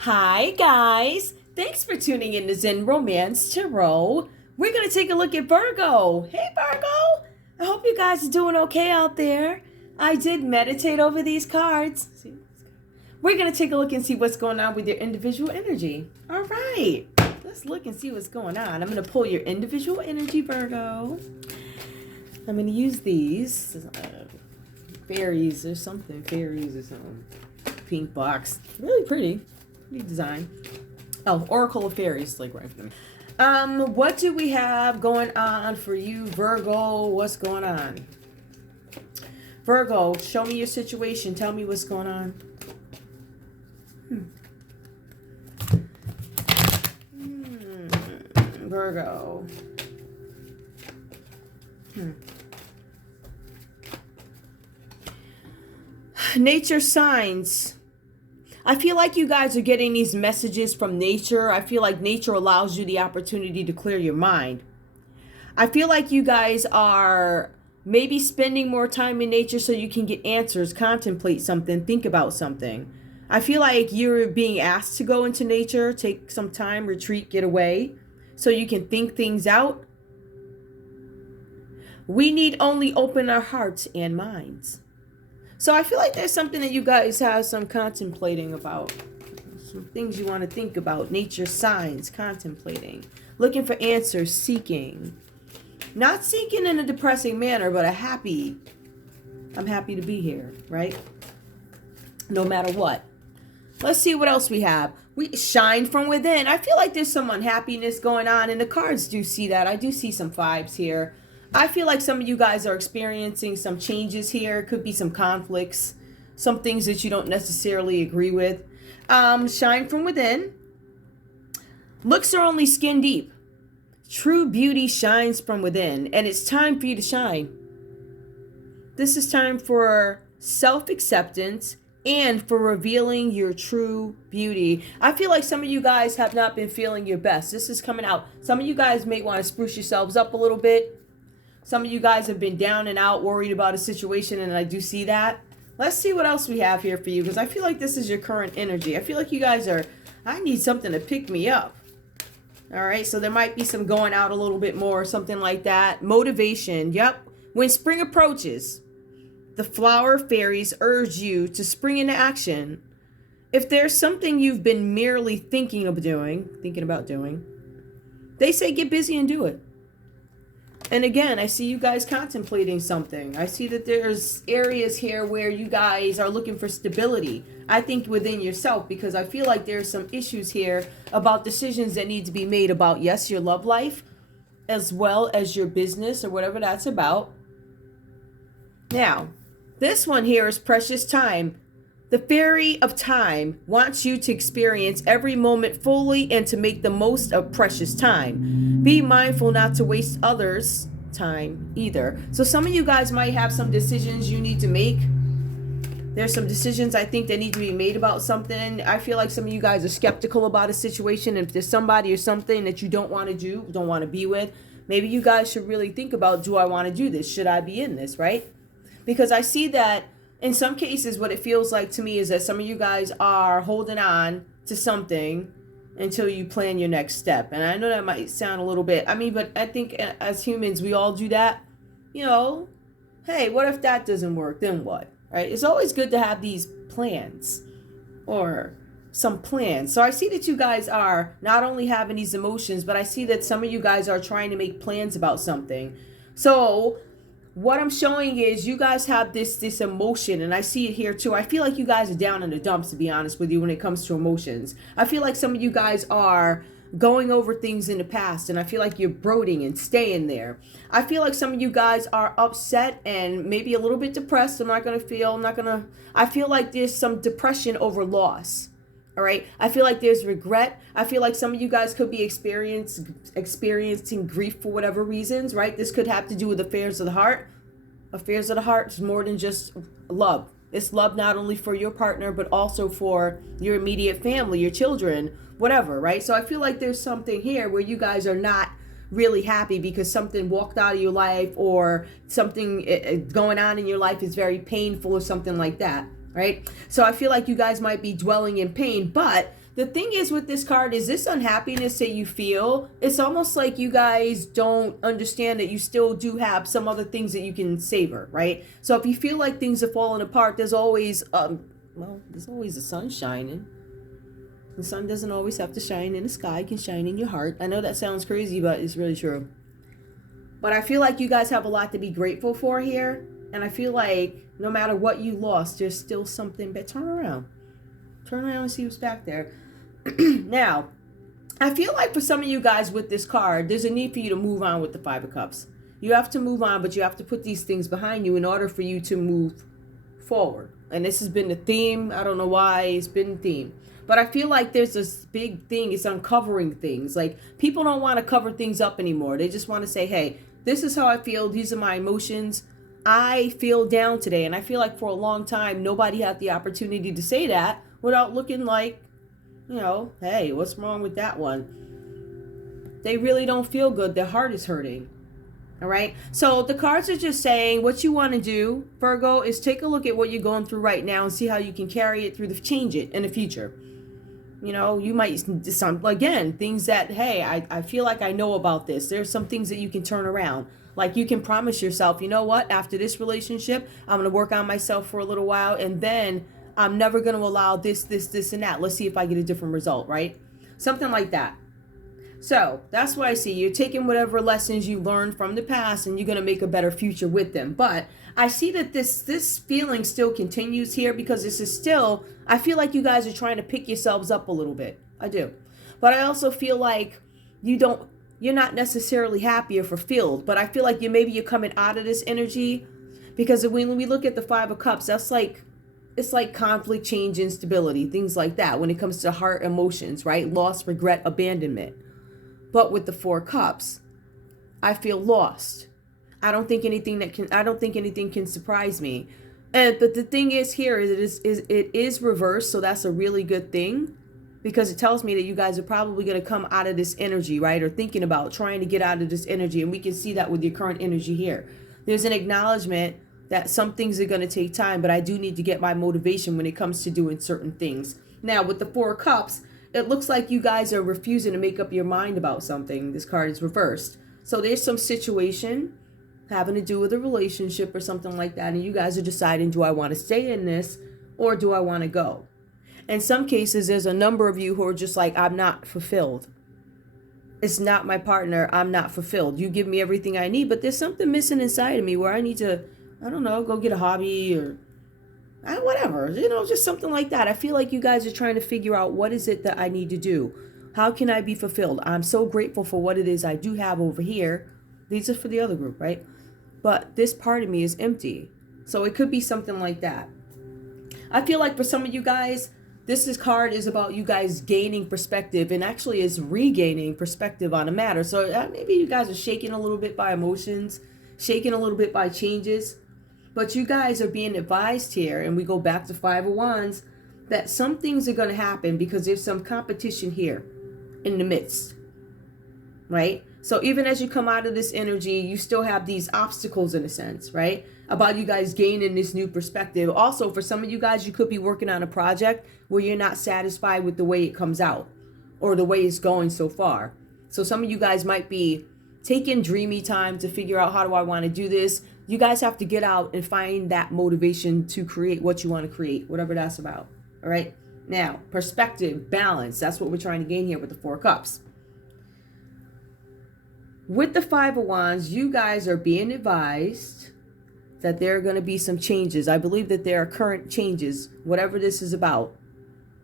Hi, guys. Thanks for tuning in to Zen Romance Tarot. We're going to take a look at Virgo. Hey, Virgo. I hope you guys are doing okay out there. I did meditate over these cards. We're going to take a look and see what's going on with your individual energy. All right. Let's look and see what's going on. I'm going to pull your individual energy, Virgo. I'm going to use these. Fairies or something. Pink box. Really pretty. Pretty design. Oh, Oracle of Fairies, like right for them. What do we have going on for you, Virgo? What's going on? Virgo, show me your situation. Tell me what's going on. Virgo. Nature signs. I feel like you guys are getting these messages from nature. I feel like nature allows you the opportunity to clear your mind. I feel like you guys are maybe spending more time in nature so you can get answers, contemplate something, think about something. I feel like you're being asked to go into nature, take some time, retreat, get away, so you can think things out. We need only open our hearts and minds. So I feel like there's something that you guys have some contemplating about. Some things you want to think about. Nature signs, contemplating. Looking for answers, seeking. Not seeking in a depressing manner, but I'm happy to be here, right? No matter what. Let's see what else we have. We shine from within. I feel like there's some unhappiness going on, and the cards do see that. I do see some vibes here. I feel like some of you guys are experiencing some changes here. Could be some conflicts, some things that you don't necessarily agree with. Shine from within. Looks are only skin deep. True beauty shines from within, and it's time for you to shine. This is time for self-acceptance and for revealing your true beauty. I feel like some of you guys have not been feeling your best. This is coming out. Some of you guys may want to spruce yourselves up a little bit. Some of you guys have been down and out, worried about a situation, and I do see that. Let's see what else we have here for you, because I feel like this is your current energy. I feel like you guys are, I need something to pick me up. All right, so there might be some going out a little bit more, something like that. Motivation, yep. When spring approaches, the flower fairies urge you to spring into action. If there's something you've been merely thinking about doing, they say get busy and do it. And again, I see you guys contemplating something. I see that there's areas here where you guys are looking for stability. I think within yourself, because I feel like there's some issues here about decisions that need to be made about, yes, your love life, as well as your business or whatever that's about. Now, this one here is precious time. The fairy of time wants you to experience every moment fully and to make the most of precious time. Be mindful not to waste others' time either. So some of you guys might have some decisions you need to make. There's some decisions I think that need to be made about something. I feel like some of you guys are skeptical about a situation. If there's somebody or something that you don't want to do, don't want to be with, maybe you guys should really think about, do I want to do this? Should I be in this, right? Because I see that in some cases, what it feels like to me is that some of you guys are holding on to something until you plan your next step. And I know that might sound a little bit, but I think as humans, we all do that. Hey, what if that doesn't work? Then what? Right? It's always good to have these plans or some plans. So I see that you guys are not only having these emotions, but I see that some of you guys are trying to make plans about something. So what I'm showing is you guys have this emotion, and I see it here too. I feel like you guys are down in the dumps, to be honest with you, when it comes to emotions. I feel like some of you guys are going over things in the past, and I feel like you're brooding and staying there. I feel like some of you guys are upset and maybe a little bit depressed. I feel like there's some depression over loss. All right. I feel like there's regret. I feel like some of you guys could be experiencing grief for whatever reasons, right? This could have to do with affairs of the heart. Affairs of the heart is more than just love. It's love not only for your partner, but also for your immediate family, your children, whatever, right? So I feel like there's something here where you guys are not really happy because something walked out of your life, or something going on in your life is very painful or something like that. Right? So I feel like you guys might be dwelling in pain, but the thing is with this card is this unhappiness that you feel, it's almost like you guys don't understand that you still do have some other things that you can savor, right? So if you feel like things are falling apart, there's always there's always the sun shining. The sun doesn't always have to shine in the sky, it can shine in your heart. I know that sounds crazy, but it's really true. But I feel like you guys have a lot to be grateful for here. And I feel like no matter what you lost, there's still something. But turn around. Turn around and see what's back there. Now, I feel like for some of you guys with this card, there's a need for you to move on with the Five of Cups. You have to move on, but you have to put these things behind you in order for you to move forward. And this has been the theme. I don't know why it's been the theme. But I feel like there's this big thing. It's uncovering things. Like, people don't want to cover things up anymore. They just want to say, hey, this is how I feel. These are my emotions. I feel down today. And I feel like for a long time, nobody had the opportunity to say that without looking like, you know, hey, what's wrong with that one? They really don't feel good. Their heart is hurting. All right. So the cards are just saying what you want to do, Virgo, is take a look at what you're going through right now and see how you can carry it through change it in the future. You know, you might, again, things that, hey, I feel like I know about this. There's some things that you can turn around. Like, you can promise yourself, you know what, after this relationship, I'm going to work on myself for a little while, and then I'm never going to allow this, and that. Let's see if I get a different result, right? Something like that. So that's what I see. You're taking whatever lessons you learned from the past and you're going to make a better future with them. But I see that this feeling still continues here because this is still, I feel like you guys are trying to pick yourselves up a little bit. I do. But I also feel like you're not necessarily happy or fulfilled. But I feel like you're coming out of this energy because when we look at the Five of Cups, that's like, it's like conflict, change, instability, things like that when it comes to heart emotions, right? Loss, regret, abandonment. But with the Four Cups, I feel lost. I don't think anything can surprise me. But the thing is here is it is reversed, so that's a really good thing because it tells me that you guys are probably going to come out of this energy, right? Or thinking about trying to get out of this energy, and we can see that with your current energy here. There's an acknowledgement that some things are going to take time, but I do need to get my motivation when it comes to doing certain things. Now, with the Four Cups, it looks like you guys are refusing to make up your mind about something. This card is reversed. So there's some situation having to do with a relationship or something like that. And you guys are deciding, do I want to stay in this or do I want to go? In some cases, there's a number of you who are just like, I'm not fulfilled. It's not my partner. I'm not fulfilled. You give me everything I need, but there's something missing inside of me where I need to, I don't know, go get a hobby or whatever, just something like that. I feel like you guys are trying to figure out what is it that I need to do. How can I be fulfilled? I'm so grateful for what it is I do have over here. These are for the other group, right? But this part of me is empty. So it could be something like that. I feel like for some of you guys, this card is about you guys gaining perspective and actually is regaining perspective on a matter. So maybe you guys are shaken a little bit by emotions, shaken a little bit by changes. But you guys are being advised here, and we go back to Five of Wands, that some things are going to happen because there's some competition here in the midst, right? So even as you come out of this energy, you still have these obstacles in a sense, right? About you guys gaining this new perspective. Also, for some of you guys, you could be working on a project where you're not satisfied with the way it comes out or the way it's going so far. So some of you guys might be taking dreamy time to figure out, how do I want to do this? You guys have to get out and find that motivation to create what you want to create, whatever that's about. All right. Now, perspective, balance. That's what we're trying to gain here with the Four Cups. With the Five of Wands, you guys are being advised that there are going to be some changes. I believe that there are current changes, whatever this is about.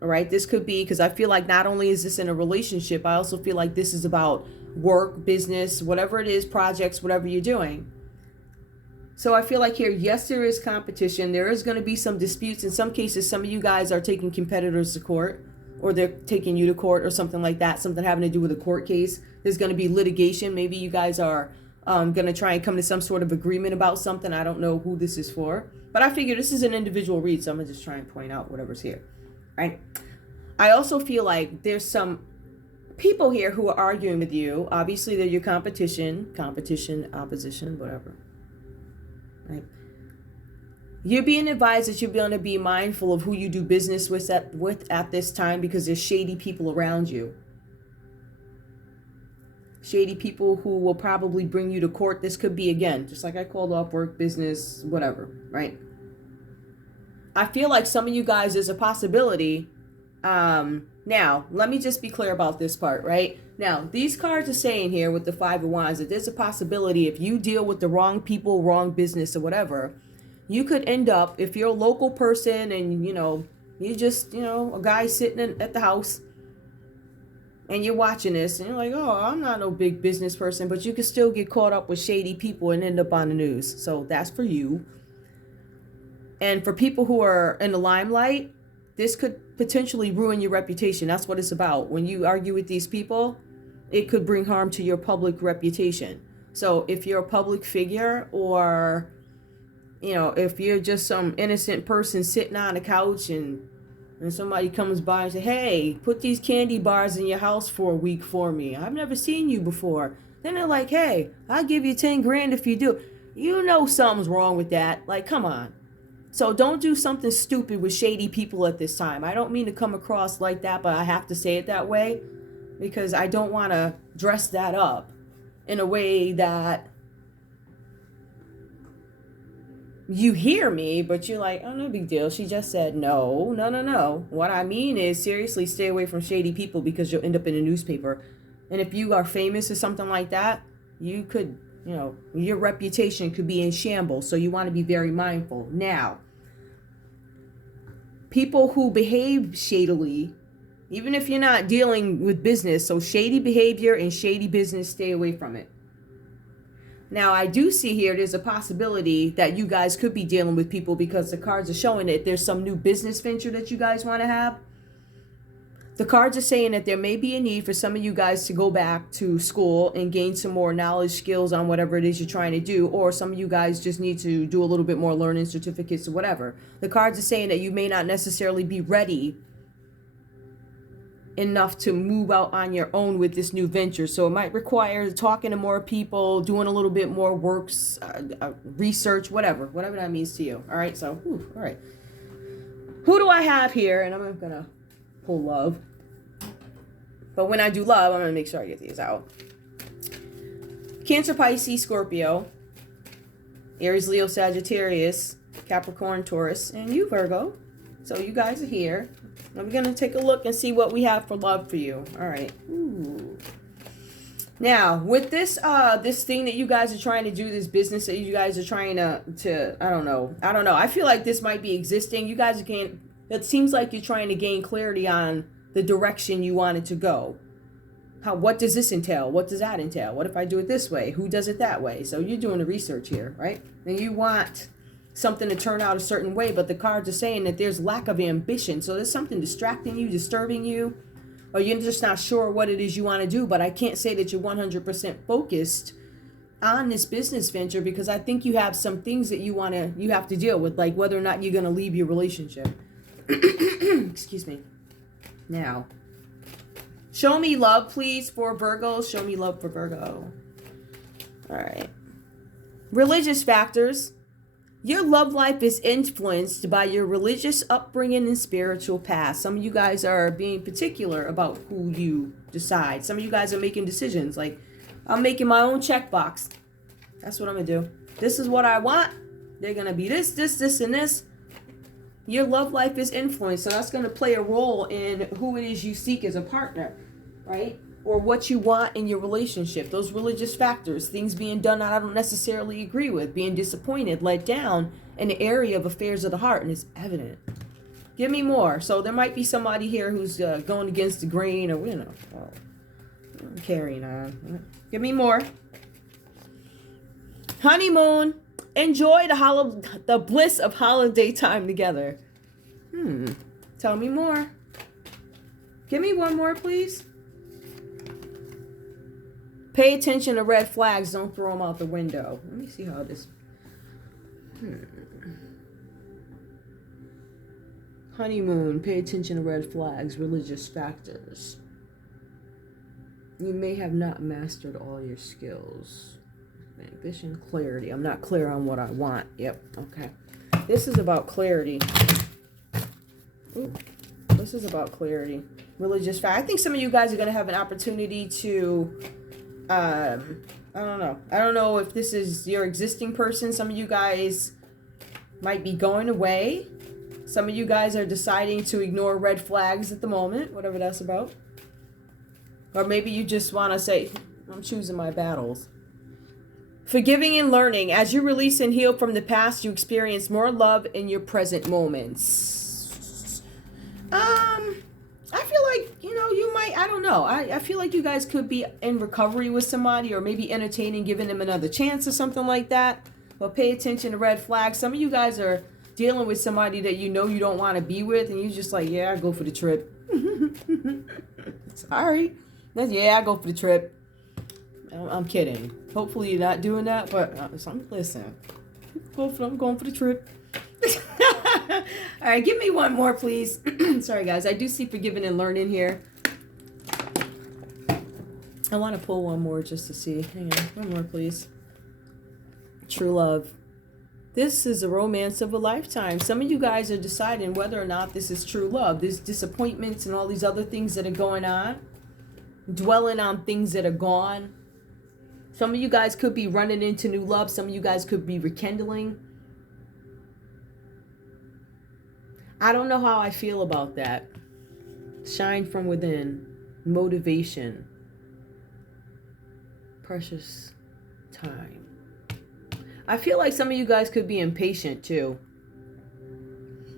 All right. This could be because I feel like not only is this in a relationship, I also feel like this is about work, business, whatever it is, projects, whatever you're doing. So I feel like here, yes, there is competition. There is going to be some disputes. In some cases, some of you guys are taking competitors to court, or they're taking you to court or something like that, something having to do with a court case. There's going to be litigation. Maybe you guys are going to try and come to some sort of agreement about something. I don't know who this is for, but I figure this is an individual read, so I'm going to just try and point out whatever's here, right? I also feel like there's some people here who are arguing with you. Obviously, they're your competition, opposition, whatever. Right? You're being advised that you're going to be mindful of who you do business with at this time, because there's shady people around you. Shady people who will probably bring you to court. This could be, again, just like I called off work, business, whatever, right? I feel like some of you guys, there's a possibility. Now, let me just be clear about this part, right? Now, these cards are saying here with the Five of Wands that there's a possibility if you deal with the wrong people, wrong business or whatever, you could end up, if you're a local person and, you just, a guy sitting at the house and you're watching this and you're like, oh, I'm not no big business person, but you could still get caught up with shady people and end up on the news. So that's for you. And for people who are in the limelight, this could potentially ruin your reputation. That's what it's about. When you argue with these people, it could bring harm to your public reputation. So if you're a public figure, or, if you're just some innocent person sitting on a couch and somebody comes by and say, hey, put these candy bars in your house for a week for me. I've never seen you before. Then they're like, hey, I'll give you 10 grand if you do. You know something's wrong with that. Like, come on. So don't do something stupid with shady people at this time. I don't mean to come across like that, but I have to say it that way because I don't want to dress that up in a way that you hear me, but you're like, oh, no big deal. She just said no. What I mean is, seriously, stay away from shady people because you'll end up in a newspaper. And if you are famous or something like that, you could, your reputation could be in shambles. So you want to be very mindful. Now, people who behave shadily, even if you're not dealing with business, so shady behavior and shady business, stay away from it. Now, I do see here there's a possibility that you guys could be dealing with people because the cards are showing that there's some new business venture that you guys want to have. The cards are saying that there may be a need for some of you guys to go back to school and gain some more knowledge, skills on whatever it is you're trying to do, or some of you guys just need to do a little bit more learning, certificates or whatever. The cards are saying that you may not necessarily be ready enough to move out on your own with this new venture. So it might require talking to more people, doing a little bit more works, research, whatever that means to you. All right, so, all right. Who do I have here? And I'm going to pull love. But when I do love, I'm going to make sure I get these out. Cancer, Pisces, Scorpio, Aries, Leo, Sagittarius, Capricorn, Taurus, and you, Virgo. So you guys are here. I'm going to take a look and see what we have for love for you. All right. Ooh. Now, with this this thing that you guys are trying to do, this business that you guys are trying to I don't know. I feel like this might be existing. You guys can't. It seems like you're trying to gain clarity on the direction you want it to go. What does this entail? What does that entail? What if I do it this way? Who does it that way? So you're doing the research here, right? And you want something to turn out a certain way, but the cards are saying that there's lack of ambition. So there's something distracting you, disturbing you, or you're just not sure what it is you want to do. But I can't say that you're 100% focused on this business venture because I think you have some things that you have to deal with, like whether or not you're going to leave your relationship. Excuse me. Now, show me love, please, for Virgo. Show me love for Virgo. All right. Religious factors. Your love life is influenced by your religious upbringing and spiritual past. Some of you guys are being particular about who you decide. Some of you guys are making decisions like, I'm making my own checkbox. That's what I'm going to do. This is what I want. They're going to be this, and this. Your love life is influenced, so that's going to play a role in who it is you seek as a partner, right? Or what you want in your relationship. Those religious factors, things being done that I don't necessarily agree with, being disappointed, let down in the area of affairs of the heart, and it's evident. Give me more. So there might be somebody here who's going against the grain, or carrying on. Give me more. Honeymoon. Enjoy the bliss of holiday time together. Tell me more. Give me one more, please. Pay attention to red flags. Don't throw them out the window. Let me see how this... Honeymoon. Pay attention to red flags. Religious factors. You may have not mastered all your skills. Ambition, clarity. I'm not clear on what I want. Yep. Okay. This is about clarity. Ooh, this is about clarity. Religious fact. I think some of you guys are going to have an opportunity to, I don't know. I don't know if this is your existing person. Some of you guys might be going away. Some of you guys are deciding to ignore red flags at the moment, whatever that's about. Or maybe you just want to say, I'm choosing my battles. Forgiving and learning. As you release and heal from the past, you experience more love in your present moments. I feel like, you might, I don't know. I feel like you guys could be in recovery with somebody, or maybe entertaining, giving them another chance or something like that. But pay attention to red flags. Some of you guys are dealing with somebody that you don't want to be with, and you're just like, yeah, I go for the trip. Sorry. I go for the trip. I'm kidding. Hopefully you're not doing that, but listen. I'm going for the trip. All right, give me one more, please. Sorry, guys. I do see forgiving and learning here. I want to pull one more just to see. Hang on. One more, please. True love. This is a romance of a lifetime. Some of you guys are deciding whether or not this is true love. There's disappointments and all these other things that are going on. Dwelling on things that are gone. Some of you guys could be running into new love. Some of you guys could be rekindling. I don't know how I feel about that. Shine from within. Motivation. Precious time. I feel like some of you guys could be impatient too.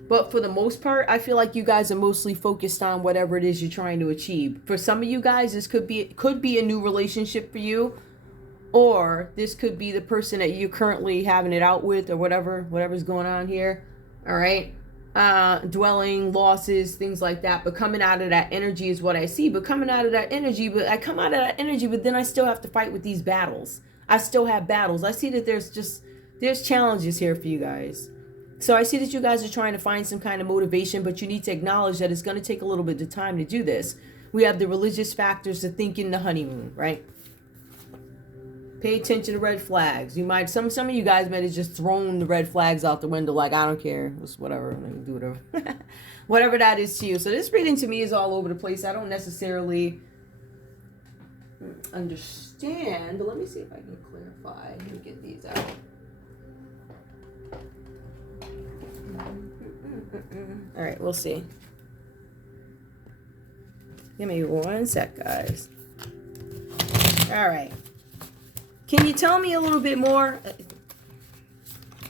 But for the most part, I feel like you guys are mostly focused on whatever it is you're trying to achieve. For some of you guys, this could be a new relationship for you. Or this could be the person that you're currently having it out with, or whatever's going on here. All right. Dwelling, losses, things like that. But coming out of that energy is what I see. But I come out of that energy, but then I still have to fight with these battles. I still have battles. I see that there's challenges here for you guys. So I see that you guys are trying to find some kind of motivation, but you need to acknowledge that it's going to take a little bit of time to do this. We have the religious factors to think in the honeymoon, right? Pay attention to red flags. You might, some of you guys might have just thrown the red flags out the window, like, I don't care, it's whatever, I'm gonna do whatever. Whatever that is to you. So this reading to me is all over the place. I don't necessarily understand, but let me see if I can clarify. Let me get these out. All right, we'll see. Give me one sec, guys. All right. Can you tell me a little bit more?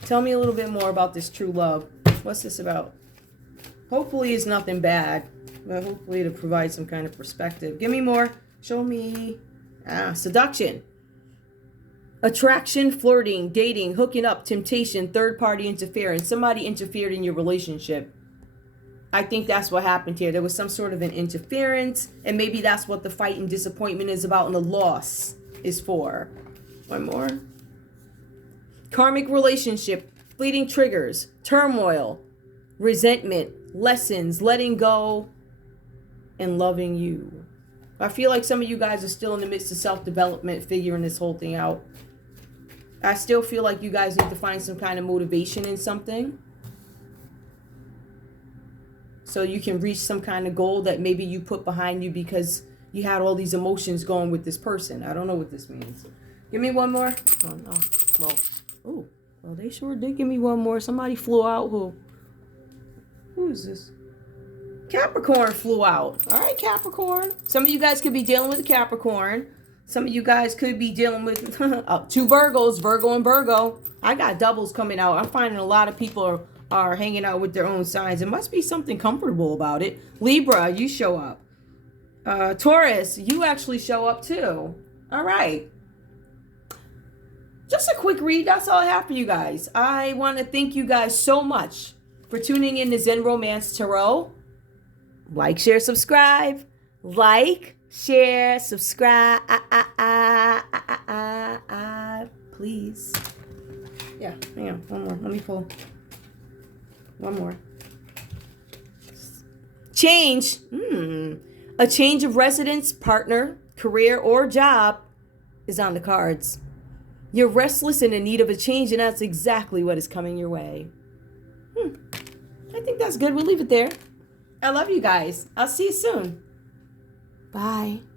Tell me a little bit more about this true love. What's this about? Hopefully it's nothing bad, but hopefully it'll provide some kind of perspective. Give me more. Show me. Seduction. Attraction, flirting, dating, hooking up, temptation, third-party interference. Somebody interfered in your relationship. I think that's what happened here. There was some sort of an interference, and maybe that's what the fight and disappointment is about, and the loss is for. One more. Karmic relationship, fleeting triggers, turmoil, resentment, lessons, letting go, and loving you. I feel like some of you guys are still in the midst of self-development, figuring this whole thing out. I still feel like you guys need to find some kind of motivation in something, so you can reach some kind of goal that maybe you put behind you because you had all these emotions going with this person. I don't know what this means. Give me one more. Oh, no. Well, they sure did give me one more. Somebody flew out. Who is this? Capricorn flew out. All right, Capricorn. Some of you guys could be dealing with a Capricorn. Some of you guys could be dealing with two Virgos, Virgo and Virgo. I got doubles coming out. I'm finding a lot of people are hanging out with their own signs. There must be something comfortable about it. Libra, you show up. Taurus, you actually show up too. All right. Just a quick read. That's all I have for you guys. I want to thank you guys so much for tuning in to Zen Romance Tarot. Like, share, subscribe. Like, share, subscribe. Please. Yeah, hang on. One more. Let me pull. One more. Change. A change of residence, partner, career, or job is on the cards. You're restless and in need of a change, and that's exactly what is coming your way. I think that's good. We'll leave it there. I love you guys. I'll see you soon. Bye.